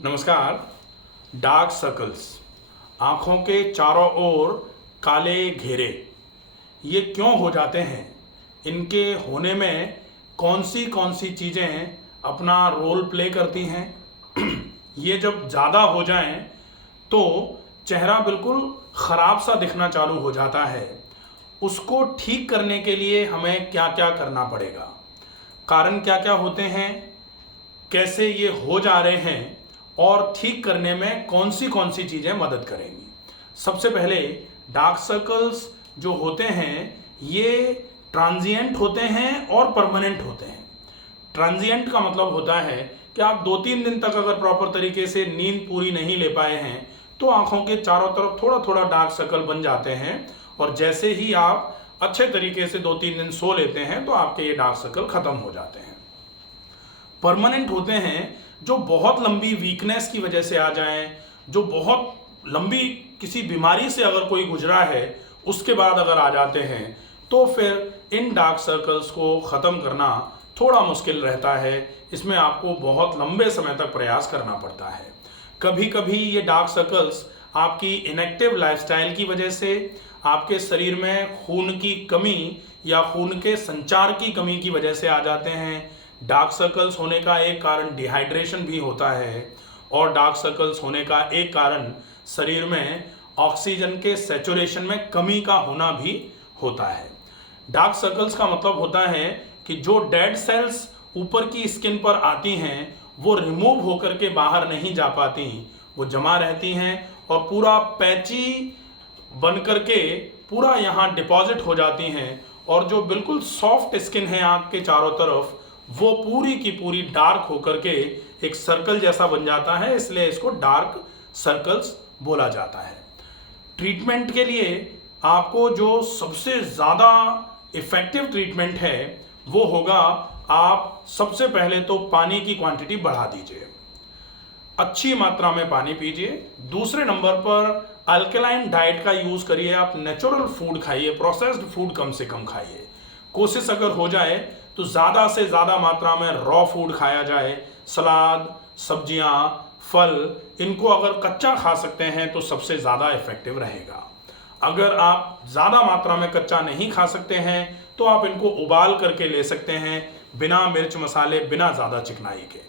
नमस्कार। Dark circles, आँखों के चारों ओर काले घेरे, ये क्यों हो जाते हैं? इनके होने में कौन सी चीज़ें अपना रोल प्ले करती हैं? ये जब ज़्यादा हो जाएं तो चेहरा बिल्कुल ख़राब सा दिखना चालू हो जाता है। उसको ठीक करने के लिए हमें क्या क्या करना पड़ेगा? कारण क्या क्या होते हैं? कैसे ये हो जा रहे हैं और ठीक करने में कौन सी चीज़ें मदद करेंगी? सबसे पहले डार्क सर्कल्स जो होते हैं ये ट्रांजिएंट होते हैं और परमानेंट होते हैं। ट्रांजिएंट का मतलब होता है कि आप 2-3 दिन तक अगर प्रॉपर तरीके से नींद पूरी नहीं ले पाए हैं तो आंखों के चारों तरफ थोड़ा थोड़ा डार्क सर्कल बन जाते हैं, और जैसे ही आप अच्छे तरीके से 2-3 दिन सो लेते हैं तो आपके ये डार्क सर्कल खत्म हो जाते हैं। परमानेंट होते हैं जो बहुत लंबी वीकनेस की वजह से आ जाएं, जो बहुत लंबी किसी बीमारी से अगर कोई गुजरा है उसके बाद अगर आ जाते हैं तो फिर इन डार्क सर्कल्स को ख़त्म करना थोड़ा मुश्किल रहता है। इसमें आपको बहुत लंबे समय तक प्रयास करना पड़ता है। कभी कभी ये डार्क सर्कल्स आपकी इनएक्टिव लाइफस्टाइल की वजह से, आपके शरीर में खून की कमी या खून के संचार की कमी की वजह से आ जाते हैं। डार्क सर्कल्स होने का एक कारण डिहाइड्रेशन भी होता है, और डार्क सर्कल्स होने का एक कारण शरीर में ऑक्सीजन के सैचुरेशन में कमी का होना भी होता है। डार्क सर्कल्स का मतलब होता है कि जो डेड सेल्स ऊपर की स्किन पर आती हैं वो रिमूव होकर के बाहर नहीं जा पाती, वो जमा रहती हैं और पूरा पैची बन करके पूरा यहाँ डिपॉजिट हो जाती हैं, और जो बिल्कुल सॉफ्ट स्किन है आँख के चारों तरफ वो पूरी की पूरी डार्क होकर के एक सर्कल जैसा बन जाता है, इसलिए इसको डार्क सर्कल्स बोला जाता है। ट्रीटमेंट के लिए आपको जो सबसे ज़्यादा इफेक्टिव ट्रीटमेंट है वो होगा, आप सबसे पहले तो पानी की क्वांटिटी बढ़ा दीजिए, अच्छी मात्रा में पानी पीजिए। दूसरे नंबर पर अल्कलाइन डाइट का यूज़ करिए, आप नेचुरल फूड खाइए, प्रोसेस्ड फूड कम से कम खाइए। कोशिश अगर हो जाए तो ज़्यादा से ज़्यादा मात्रा में रॉ फूड खाया जाए, सलाद, सब्जियां, फल, इनको अगर कच्चा खा सकते हैं तो सबसे ज़्यादा इफेक्टिव रहेगा। अगर आप ज़्यादा मात्रा में कच्चा नहीं खा सकते हैं तो आप इनको उबाल करके ले सकते हैं, बिना मिर्च मसाले, बिना ज़्यादा चिकनाई के।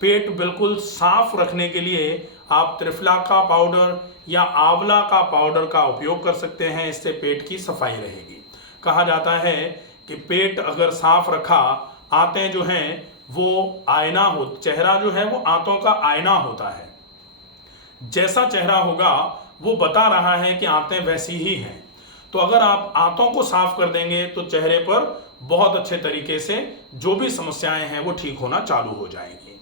पेट बिल्कुल साफ रखने के लिए आप त्रिफला का पाउडर या आंवला का पाउडर का उपयोग कर सकते हैं, इससे पेट की सफाई रहेगी। कहा जाता है कि पेट अगर साफ रखा, आंतें जो हैं वो आईना हो, चेहरा जो है वो आंतों का आईना होता है। जैसा चेहरा होगा वो बता रहा है कि आंतें वैसी ही हैं। तो अगर आप आंतों को साफ कर देंगे तो चेहरे पर बहुत अच्छे तरीके से जो भी समस्याएं हैं वो ठीक होना चालू हो जाएंगी।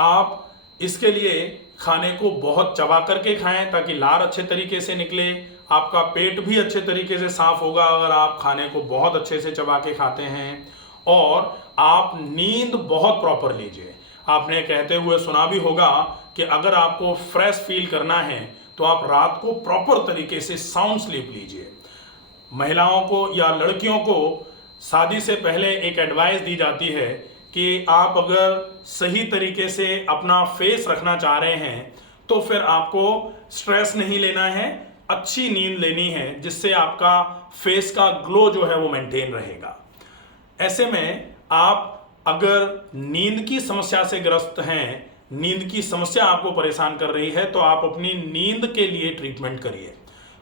आप इसके लिए खाने को बहुत चबा करके खाएं ताकि लार अच्छे तरीके से निकले। आपका पेट भी अच्छे तरीके से साफ होगा अगर आप खाने को बहुत अच्छे से चबा के खाते हैं। और आप नींद बहुत प्रॉपर लीजिए। आपने कहते हुए सुना भी होगा कि अगर आपको फ्रेश फील करना है तो आप रात को प्रॉपर तरीके से साउंड स्लीप लीजिए। महिलाओं को या लड़कियों को शादी से पहले एक एडवाइस दी जाती है कि आप अगर सही तरीके से अपना फेस रखना चाह रहे हैं तो फिर आपको स्ट्रेस नहीं लेना है, अच्छी नींद लेनी है, जिससे आपका फेस का ग्लो जो है वो मेंटेन रहेगा। ऐसे में आप अगर नींद की समस्या से ग्रस्त हैं, नींद की समस्या आपको परेशान कर रही है, तो आप अपनी नींद के लिए ट्रीटमेंट करिए।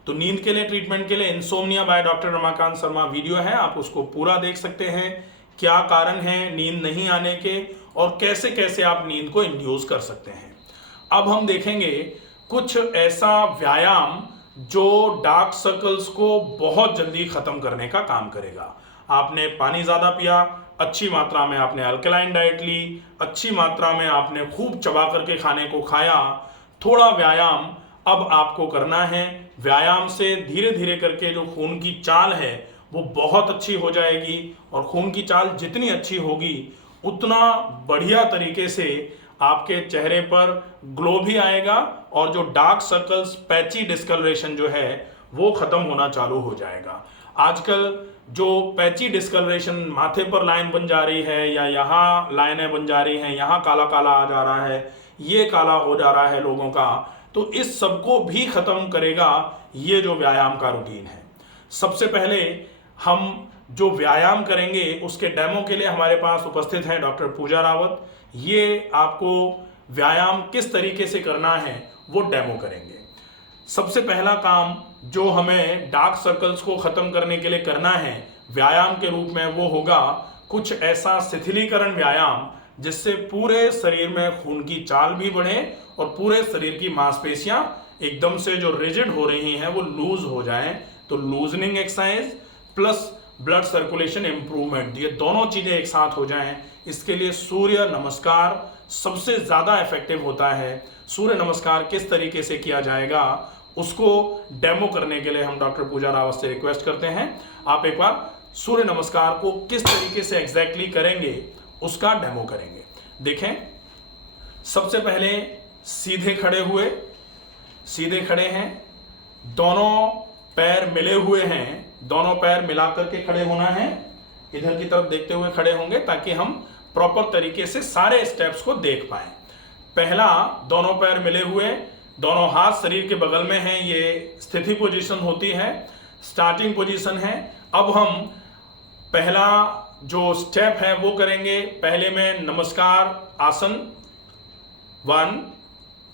तो नींद के लिए ट्रीटमेंट के लिए insomnia by doctor Ramakant Sharma video है, आप उसको पूरा देख सकते हैं। क्या कारण है नींद नहीं आने के और कैसे कैसे आप नींद को इंड्यूस कर सकते हैं। अब हम देखेंगे कुछ ऐसा व्यायाम जो डार्क सर्कल्स को बहुत जल्दी खत्म करने का काम करेगा। आपने पानी ज़्यादा पिया, अच्छी मात्रा में आपने अल्कलाइन डाइट ली, अच्छी मात्रा में आपने खूब चबा करके खाने को खाया, थोड़ा व्यायाम अब आपको करना है। व्यायाम से धीरे धीरे करके जो खून की चाल है वो बहुत अच्छी हो जाएगी, और खून की चाल जितनी अच्छी होगी उतना बढ़िया तरीके से आपके चेहरे पर ग्लो भी आएगा, और जो डार्क सर्कल्स, पैची डिस्कलरेशन जो है वो खत्म होना चालू हो जाएगा। आजकल जो पैची डिस्कलरेशन, माथे पर लाइन बन जा रही है या यहाँ लाइनें बन जा रही हैं, यहाँ काला काला आ जा रहा है, ये काला हो जा रहा है लोगों का, तो इस सबको भी खत्म करेगा ये जो व्यायाम का रूटीन है। सबसे पहले हम जो व्यायाम करेंगे उसके डेमो के लिए हमारे पास उपस्थित हैं डॉक्टर पूजा रावत। ये आपको व्यायाम किस तरीके से करना है वो डेमो करेंगे। सबसे पहला काम जो हमें डार्क सर्कल्स को खत्म करने के लिए करना है व्यायाम के रूप में, वो होगा कुछ ऐसा शिथिलीकरण व्यायाम जिससे पूरे शरीर में खून की चाल भी बढ़े और पूरे शरीर की मांसपेशियां एकदम से जो रिजिड हो रही हैं वो लूज हो जाएं। तो loosening exercise plus blood circulation improvement, ये दोनों चीजें एक साथ हो जाएं, इसके लिए सूर्य नमस्कार सबसे ज्यादा इफेक्टिव होता है। सूर्य नमस्कार किस तरीके से किया जाएगा उसको डेमो करने के लिए हम डॉक्टर पूजा रावत से रिक्वेस्ट करते हैं, आप एक बार सूर्य नमस्कार को किस तरीके से एग्जैक्टली करेंगे उसका डेमो करेंगे। देखें, सबसे पहले सीधे खड़े हैं, दोनों पैर मिले हुए हैं, दोनों पैर मिलाकर के खड़े होना है, इधर की तरफ देखते हुए खड़े होंगे ताकि हम प्रॉपर तरीके से सारे स्टेप्स को देख पाए। पहला, दोनों पैर मिले हुए, दोनों हाथ शरीर के बगल में हैं, ये स्थिति पोजीशन होती है, स्टार्टिंग पोजीशन है। अब हम पहला जो स्टेप है वो करेंगे। पहले में नमस्कार आसन, 1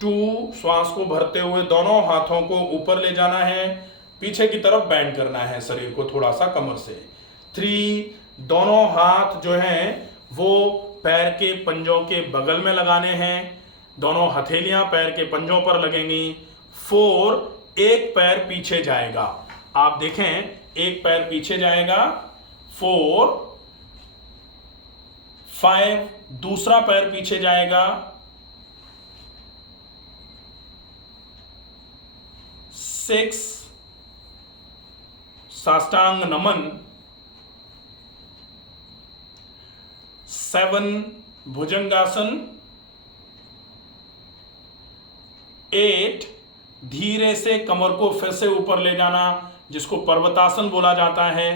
2, श्वास को भरते हुए दोनों हाथों को ऊपर ले जाना है, पीछे की तरफ बैंड करना है शरीर को थोड़ा सा कमर से। 3, दोनों हाथ जो हैं वो पैर के पंजों के बगल में लगाने हैं, दोनों हथेलियां पैर के पंजों पर लगेंगी। 4, एक पैर पीछे जाएगा, आप देखें एक पैर पीछे जाएगा। 4, 5, दूसरा पैर पीछे जाएगा। 6, साष्टांग नमन। 7, भुजंगासन। 8, धीरे से कमर को फिर से ऊपर ले जाना जिसको पर्वतासन बोला जाता है।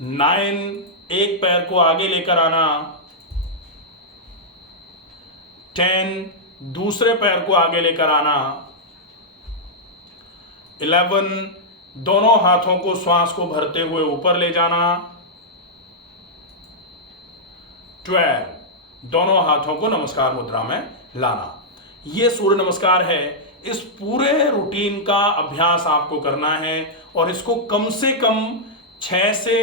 9, एक पैर को आगे लेकर आना। 10, दूसरे पैर को आगे लेकर आना। 11, दोनों हाथों को श्वास को भरते हुए ऊपर ले जाना। 12, दोनों हाथों को नमस्कार मुद्रा में लाना। ये सूर्य नमस्कार है। इस पूरे रूटीन का अभ्यास आपको करना है और इसको कम से कम 6 से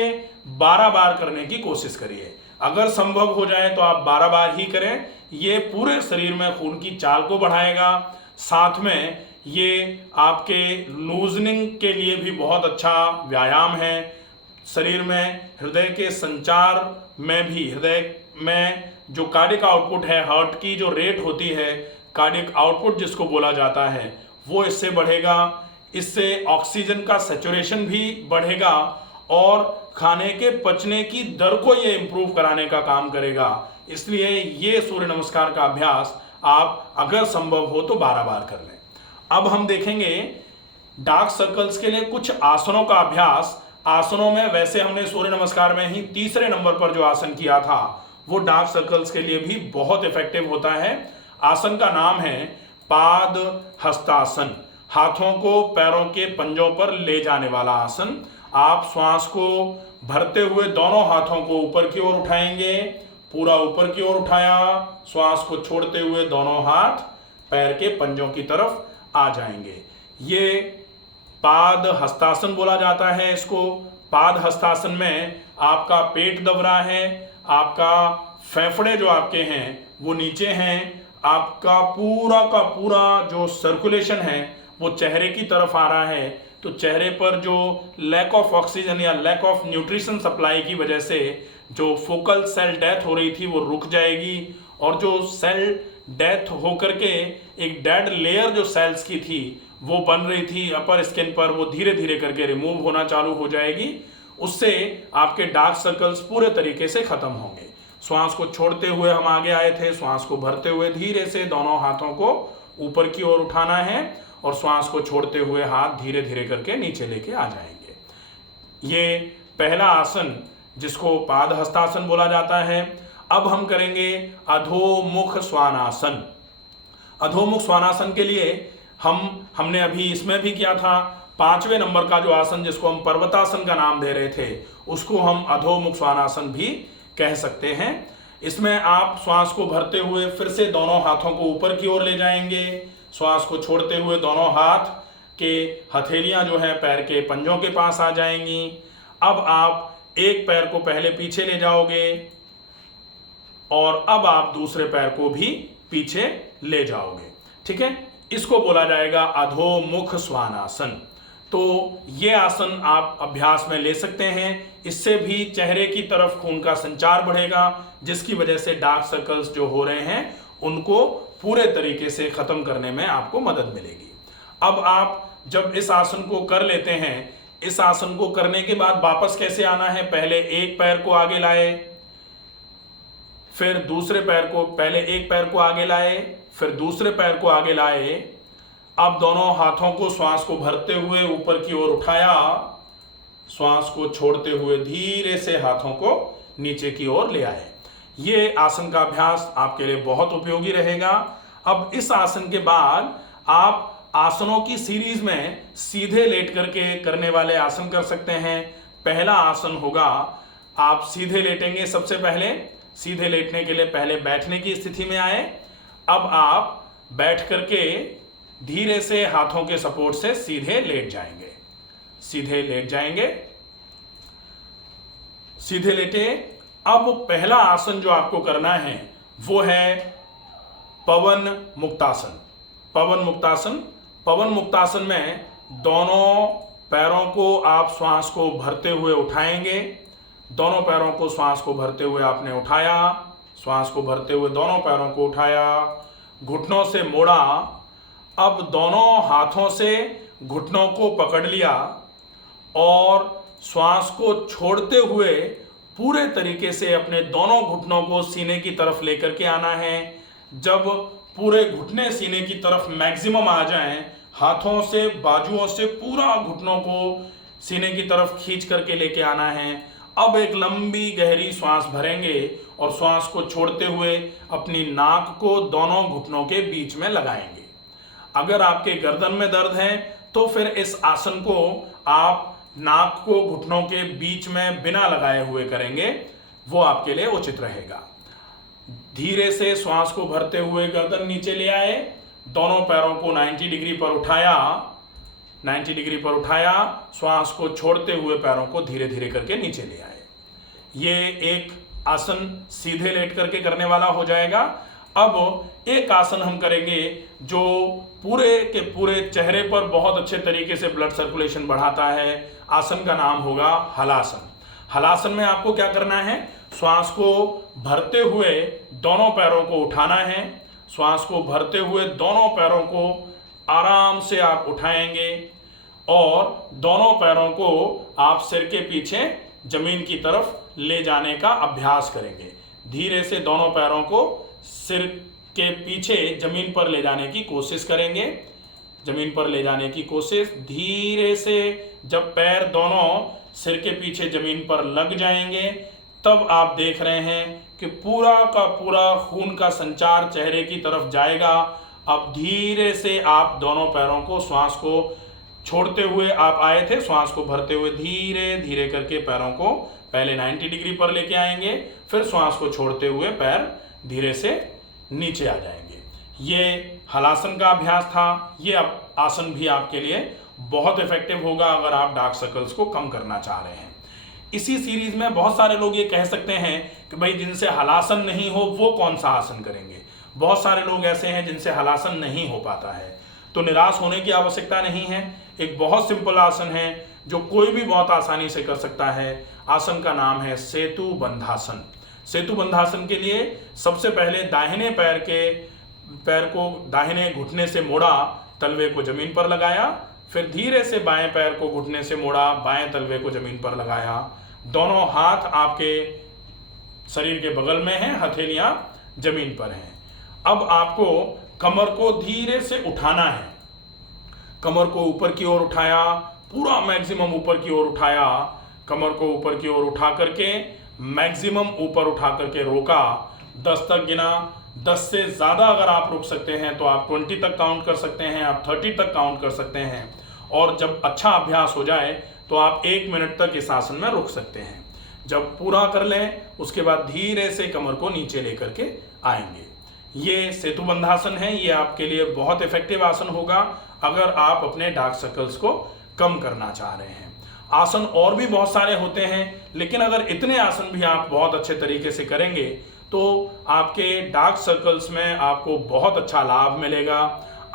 12 बार करने की कोशिश करिए। अगर संभव हो जाए तो आप 12 बार ही करें। ये पूरे शरीर में खून की चाल को बढ़ाएगा, साथ में ये आपके लूजनिंग के लिए भी बहुत अच्छा व्यायाम है। शरीर में हृदय के संचार में भी, हृदय में जो कार्डिक आउटपुट है, हार्ट की जो रेट होती है, कार्डिक आउटपुट जिसको बोला जाता है, वो इससे बढ़ेगा। इससे ऑक्सीजन का सैचुरेशन भी बढ़ेगा और खाने के पचने की दर को ये इंप्रूव कराने का काम करेगा। इसलिए ये सूर्य नमस्कार का अभ्यास आप अगर संभव हो तो 12 बार कर लें। अब हम देखेंगे डार्क सर्कल्स के लिए कुछ आसनों का अभ्यास। आसनों में वैसे हमने सूर्य नमस्कार में ही तीसरे नंबर पर जो आसन किया था वो डार्क सर्कल्स के लिए भी बहुत इफेक्टिव होता है। आसन का नाम है पाद हस्तासन, हाथों को पैरों के पंजों पर ले जाने वाला आसन। आप श्वास को भरते हुए दोनों हाथों को ऊपर की ओर उठाएंगे, पूरा ऊपर की ओर उठाया, श्वास को छोड़ते हुए दोनों हाथ पैर के पंजों की तरफ आ जाएंगे। ये पाद हस्तासन बोला जाता है इसको। पाद हस्तासन में आपका पेट दब रहा है, आपका फेफड़े जो आपके हैं वो नीचे हैं, आपका पूरा का पूरा जो सर्कुलेशन है वो चेहरे की तरफ आ रहा है। तो चेहरे पर जो लैक ऑफ ऑक्सीजन या लैक ऑफ न्यूट्रिशन सप्लाई की वजह से जो फोकल सेल डेथ हो रही थी वो रुक जाएगी और जो सेल डेथ होकर के एक डेड लेयर जो सेल्स की थी वो बन रही थी अपर स्किन पर, वो धीरे धीरे करके रिमूव होना चालू हो जाएगी। उससे आपके डार्क सर्कल्स पूरे तरीके से खत्म होंगे। श्वास को छोड़ते हुए हम आगे आए थे, श्वास को भरते हुए धीरे से दोनों हाथों को ऊपर की ओर उठाना है और श्वास को छोड़ते हुए हाथ धीरे धीरे करके नीचे लेके आ जाएंगे। ये पहला आसन जिसको पाद हस्तासन बोला जाता है। अब हम करेंगे अधोमुख श्वानासन। अधोमुख श्वानासन के लिए हमने अभी इसमें भी किया था, 5वें नंबर का जो आसन जिसको हम पर्वतासन का नाम दे रहे थे उसको हम अधोमुख श्वानासन भी कह सकते हैं। इसमें आप श्वास को भरते हुए फिर से दोनों हाथों को ऊपर की ओर ले जाएंगे, श्वास को छोड़ते हुए दोनों हाथ के हथेलियां जो है पैर के पंजों के पास आ जाएंगी। अब आप एक पैर को पहले पीछे ले जाओगे और अब आप दूसरे पैर को भी पीछे ले जाओगे। ठीक है, इसको बोला जाएगा अधोमुख श्वानासन। तो ये आसन आप अभ्यास में ले सकते हैं, इससे भी चेहरे की तरफ खून का संचार बढ़ेगा, जिसकी वजह से डार्क सर्कल्स जो हो रहे हैं उनको पूरे तरीके से खत्म करने में आपको मदद मिलेगी। अब आप जब इस आसन को कर लेते हैं, इस आसन को करने के बाद वापस कैसे आना है, पहले एक पैर को आगे लाए, फिर दूसरे पैर को, पहले एक पैर को आगे लाए, फिर दूसरे पैर को आगे लाए। अब दोनों हाथों को श्वास को भरते हुए ऊपर की ओर उठाया, श्वास को छोड़ते हुए धीरे से हाथों को नीचे की ओर ले आए। ये आसन का अभ्यास आपके लिए बहुत उपयोगी रहेगा। अब इस आसन के बाद आप आसनों की सीरीज में सीधे लेट करके करने वाले आसन कर सकते हैं। पहला आसन होगा, आप सीधे लेटेंगे। सबसे पहले सीधे लेटने के लिए पहले बैठने की स्थिति में आए। अब आप बैठ करके धीरे से हाथों के सपोर्ट से सीधे लेट जाएंगे, सीधे लेट जाएंगे, सीधे लेटे। अब पहला आसन जो आपको करना है वो है पवन मुक्तासन। पवन मुक्तासन, पवन मुक्तासन में दोनों पैरों को आप श्वास को भरते हुए उठाएंगे। दोनों पैरों को श्वास को भरते हुए आपने उठाया, श्वास को भरते हुए दोनों पैरों को उठाया, घुटनों से मोड़ा। अब दोनों हाथों से घुटनों को पकड़ लिया और श्वास को छोड़ते हुए पूरे तरीके से अपने दोनों घुटनों को सीने की तरफ लेकर के आना है। जब पूरे घुटने सीने की तरफ मैक्सिमम आ जाएं, हाथों से बाजुओं से पूरा घुटनों को सीने की तरफ खींच करके लेके आना है। अब एक लंबी गहरी श्वास भरेंगे और श्वास को छोड़ते हुए अपनी नाक को दोनों घुटनों के बीच में लगाएंगे। अगर आपके गर्दन में दर्द है तो फिर इस आसन को आप नाक को घुटनों के बीच में बिना लगाए हुए करेंगे, वो आपके लिए उचित रहेगा। धीरे से श्वास को भरते हुए गर्दन नीचे ले आए, दोनों पैरों को 90 डिग्री पर उठाया, 90 डिग्री पर उठाया, श्वास को छोड़ते हुए पैरों को धीरे धीरे करके नीचे ले आए। ये एक आसन सीधे लेट करके करने वाला हो जाएगा। अब एक आसन हम करेंगे जो पूरे के पूरे चेहरे पर बहुत अच्छे तरीके से ब्लड सर्कुलेशन बढ़ाता है। आसन का नाम होगा हलासन। हलासन में आपको क्या करना है, श्वास को भरते हुए दोनों पैरों को उठाना है। श्वास को भरते हुए दोनों पैरों को आराम से आप उठाएंगे और दोनों पैरों को आप सिर के पीछे जमीन की तरफ ले जाने का अभ्यास करेंगे। धीरे से दोनों पैरों को सिर के पीछे जमीन पर ले जाने की कोशिश करेंगे, जमीन पर ले जाने की कोशिश। धीरे से जब पैर दोनों सिर के पीछे जमीन पर लग जाएंगे तब आप देख रहे हैं कि पूरा का पूरा खून का संचार चेहरे की तरफ जाएगा। अब धीरे से आप दोनों पैरों को श्वास को छोड़ते हुए आप आए थे, श्वास को भरते हुए धीरे धीरे करके पैरों को पहले 90 डिग्री पर लेके आएंगे, फिर श्वास को छोड़ते हुए पैर धीरे से नीचे आ जाएंगे। ये हलासन का अभ्यास था। ये आसन भी आपके लिए बहुत इफेक्टिव होगा अगर आप डार्क सर्कल्स को कम करना चाह रहे हैं। इसी सीरीज में बहुत सारे लोग ये कह सकते हैं कि भाई जिनसे हलासन नहीं हो वो कौन सा आसन करेंगे। बहुत सारे लोग ऐसे हैं जिनसे हलासन नहीं हो पाता है, तो निराश होने की आवश्यकता नहीं है। एक बहुत सिंपल आसन है जो कोई भी बहुत आसानी से कर सकता है। आसन का नाम है सेतु बंधासन। सेतु बंधासन के लिए सबसे पहले दाहिने पैर को दाहिने घुटने से मोड़ा, तलवे को जमीन पर लगाया, फिर धीरे से बाएं पैर को घुटने से मोड़ा, बाएं तलवे को जमीन पर लगाया। दोनों हाथ आपके शरीर के बगल में हैं, हथेलियां जमीन पर हैं। अब आपको कमर को धीरे से उठाना है। कमर को ऊपर की ओर उठाया, पूरा मैक्सिमम ऊपर की ओर उठाया। कमर को ऊपर की ओर उठा करके मैक्सिमम ऊपर उठा करके रोका, 10 तक गिना, 10 से ज़्यादा अगर आप रुक सकते हैं तो आप 20 तक काउंट कर सकते हैं, आप 30 तक काउंट कर सकते हैं। और जब अच्छा अभ्यास हो जाए तो आप 1 मिनट तक इस आसन में रुक सकते हैं। जब पूरा कर लें उसके बाद धीरे से कमर को नीचे लेकर के आएंगे। ये सेतुबंधासन है, ये आपके लिए बहुत इफेक्टिव आसन होगा अगर आप अपने डार्क सर्कल्स को कम करना चाह रहे हैं। आसन और भी बहुत सारे होते हैं, लेकिन अगर इतने आसन भी आप बहुत अच्छे तरीके से करेंगे तो आपके डार्क सर्कल्स में आपको बहुत अच्छा लाभ मिलेगा।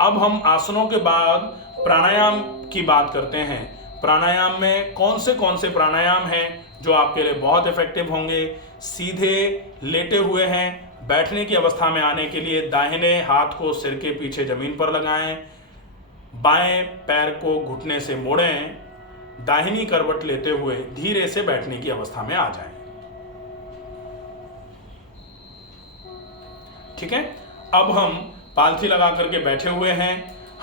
अब हम आसनों के बाद प्राणायाम की बात करते हैं। प्राणायाम में कौन से प्राणायाम हैं जो आपके लिए बहुत इफेक्टिव होंगे। सीधे लेटे हुए हैं, बैठने की अवस्था में आने के लिए दाहिने हाथ को सिर के पीछे जमीन पर लगाएं, बाएं पैर को घुटने से मोड़ें, दाहिनी करवट लेते हुए धीरे से बैठने की अवस्था में आ जाएं। ठीक है, अब हम पालथी लगा करके बैठे हुए हैं,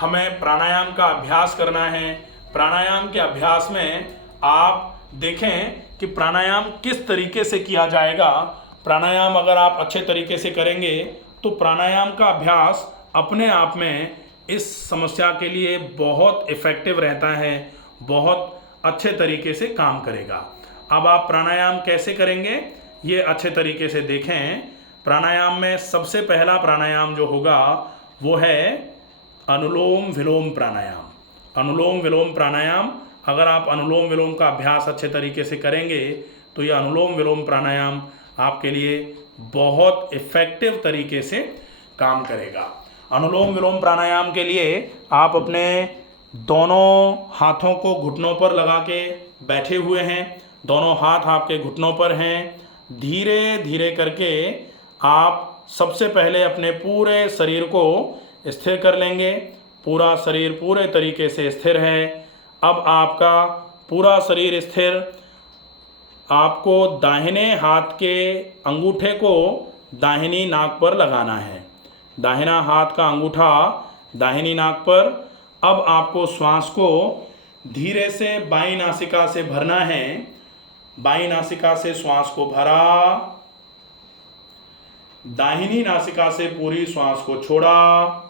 हमें प्राणायाम का अभ्यास करना है। प्राणायाम के अभ्यास में आप देखें कि प्राणायाम किस तरीके से किया जाएगा। प्राणायाम अगर आप अच्छे तरीके से करेंगे तो प्राणायाम का अभ्यास अपने आप में इस समस्या के लिए बहुत इफेक्टिव रहता है, बहुत अच्छे तरीके से काम करेगा। अब आप प्राणायाम कैसे करेंगे ये अच्छे तरीके से देखें। प्राणायाम में सबसे पहला प्राणायाम जो होगा वो है अनुलोम विलोम प्राणायाम। अनुलोम विलोम प्राणायाम, अगर आप अनुलोम विलोम का अभ्यास अच्छे तरीके से करेंगे तो ये अनुलोम विलोम प्राणायाम आपके लिए बहुत इफेक्टिव तरीके से काम करेगा। अनुलोम विलोम प्राणायाम के लिए आप अपने दोनों हाथों को घुटनों पर लगा के बैठे हुए हैं, दोनों हाथ आपके घुटनों पर हैं। धीरे धीरे करके आप सबसे पहले अपने पूरे शरीर को स्थिर कर लेंगे। पूरा शरीर पूरे तरीके से स्थिर है। अब आपका पूरा शरीर स्थिर, आपको दाहिने हाथ के अंगूठे को दाहिनी नाक पर लगाना है। दाहिना हाथ का अंगूठा दाहिनी नाक पर। अब आपको श्वास को धीरे से बाईं नासिका से भरना है। बाईं नासिका से श्वास को भरा, दाहिनी नासिका से पूरी श्वास को छोड़ा,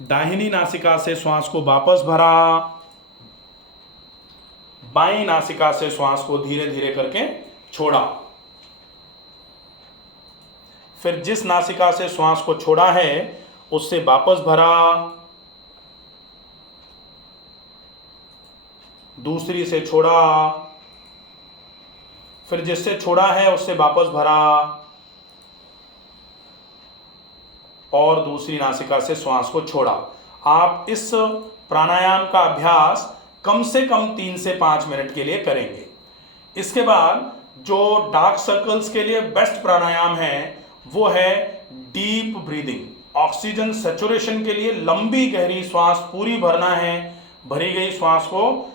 दाहिनी नासिका से श्वास को वापस भरा, बाईं नासिका से श्वास को धीरे धीरे करके छोड़ा। फिर जिस नासिका से श्वास को छोड़ा है उससे वापस भरा, दूसरी से छोड़ा, फिर जिससे छोड़ा है उससे वापस भरा और दूसरी नासिका से श्वास को छोड़ा। आप इस प्राणायाम का अभ्यास कम से कम 3 से 5 मिनट के लिए करेंगे। इसके बाद जो डार्क सर्कल्स के लिए बेस्ट प्राणायाम है वो है डीप ब्रीदिंग। ऑक्सीजन सैचुरेशन के लिए लंबी गहरी श्वास पूरी भरना है, भरी गई श्वास को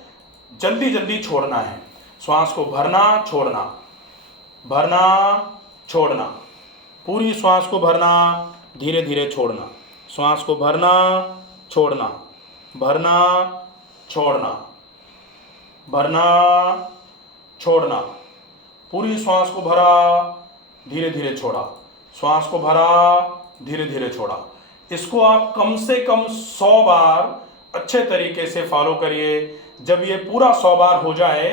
जल्दी जल्दी छोड़ना है। श्वास को भरना छोड़ना, भरना छोड़ना, पूरी श्वास को भरना, धीरे धीरे छोड़ना, श्वास को भरना छोड़ना, भरना छोड़ना, भरना छोड़ना, पूरी श्वास को भरा, धीरे धीरे छोड़ा, श्वास को भरा, धीरे धीरे छोड़ा। इसको आप कम से कम 100 बार अच्छे तरीके से फॉलो करिए। जब ये पूरा 100 बार हो जाए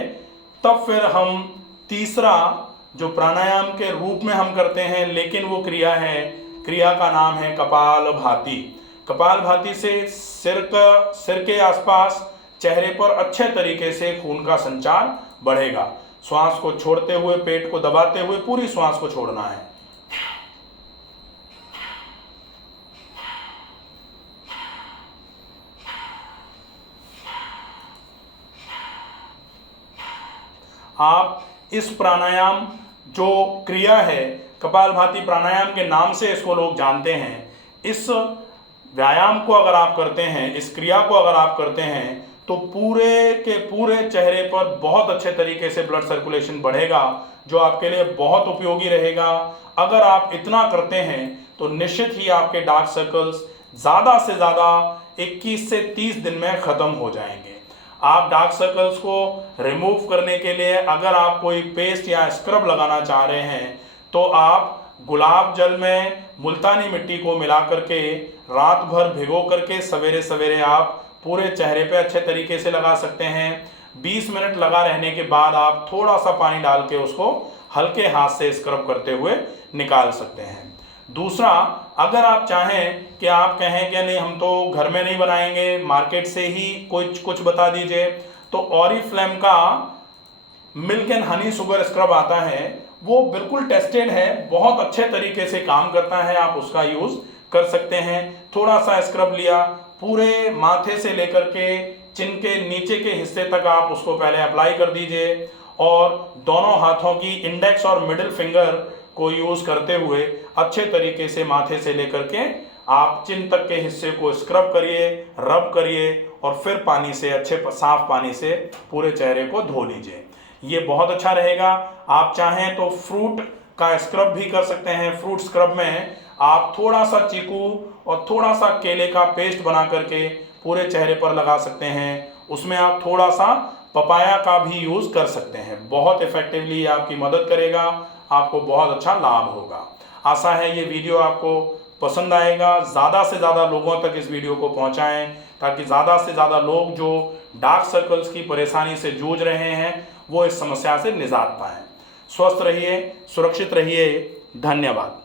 तब फिर हम तीसरा जो प्राणायाम के रूप में हम करते हैं, लेकिन वो क्रिया है, क्रिया का नाम है कपालभाति। कपालभाति से सिर के आसपास चेहरे पर अच्छे तरीके से खून का संचार बढ़ेगा। श्वास को छोड़ते हुए, पेट को दबाते हुए पूरी श्वास को छोड़ना है। आप इस प्राणायाम जो क्रिया है, कपालभाति प्राणायाम के नाम से इसको लोग जानते हैं, इस व्यायाम को अगर आप करते हैं, इस क्रिया को अगर आप करते हैं तो पूरे के पूरे चेहरे पर बहुत अच्छे तरीके से ब्लड सर्कुलेशन बढ़ेगा, जो आपके लिए बहुत उपयोगी रहेगा। अगर आप इतना करते हैं तो निश्चित ही आपके डार्क सर्कल्स ज़्यादा से ज़्यादा 21 से 30 दिन में ख़त्म हो जाएंगे। आप डार्क सर्कल्स को रिमूव करने के लिए अगर आप कोई पेस्ट या स्क्रब लगाना चाह रहे हैं तो आप गुलाब जल में मुल्तानी मिट्टी को मिला करके रात भर भिगो करके सवेरे सवेरे आप पूरे चेहरे पे अच्छे तरीके से लगा सकते हैं। 20 मिनट लगा रहने के बाद आप थोड़ा सा पानी डाल के उसको हल्के हाथ से स्क्रब करते हुए निकाल सकते हैं। दूसरा, अगर आप चाहें कि आप कहें कि नहीं हम तो घर में नहीं बनाएंगे, मार्केट से ही कुछ बता दीजिए, तो ऑरिफ्लेम का milk and honey sugar scrub आता है, वो बिल्कुल टेस्टेड है, बहुत अच्छे तरीके से काम करता है, आप उसका यूज़ कर सकते हैं। थोड़ा सा स्क्रब लिया, पूरे माथे से लेकर के चिन के नीचे के हिस्से तक आप उसको पहले अप्लाई कर दीजिए और दोनों हाथों की इंडेक्स और मिडिल फिंगर को यूज़ करते हुए अच्छे तरीके से माथे से लेकर के आप चिन तक के हिस्से को स्क्रब करिए, रब करिए और फिर पानी से अच्छे साफ पानी से पूरे चेहरे को धो लीजिए। ये बहुत अच्छा रहेगा। आप चाहें तो फ्रूट का स्क्रब भी कर सकते हैं। फ्रूट स्क्रब में आप थोड़ा सा चीकू और थोड़ा सा केले का पेस्ट बना करके पूरे चेहरे पर लगा सकते हैं। उसमें आप थोड़ा सा पपाया का भी यूज़ कर सकते हैं। बहुत इफेक्टिवली आपकी मदद करेगा, आपको बहुत अच्छा लाभ होगा। आशा है ये वीडियो आपको पसंद आएगा। ज़्यादा से ज़्यादा लोगों तक इस वीडियो को पहुंचाएं ताकि ज़्यादा से ज़्यादा लोग जो डार्क सर्कल्स की परेशानी से जूझ रहे हैं वो इस समस्या से निजात पाएं। स्वस्थ रहिए, सुरक्षित रहिए। धन्यवाद।